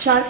4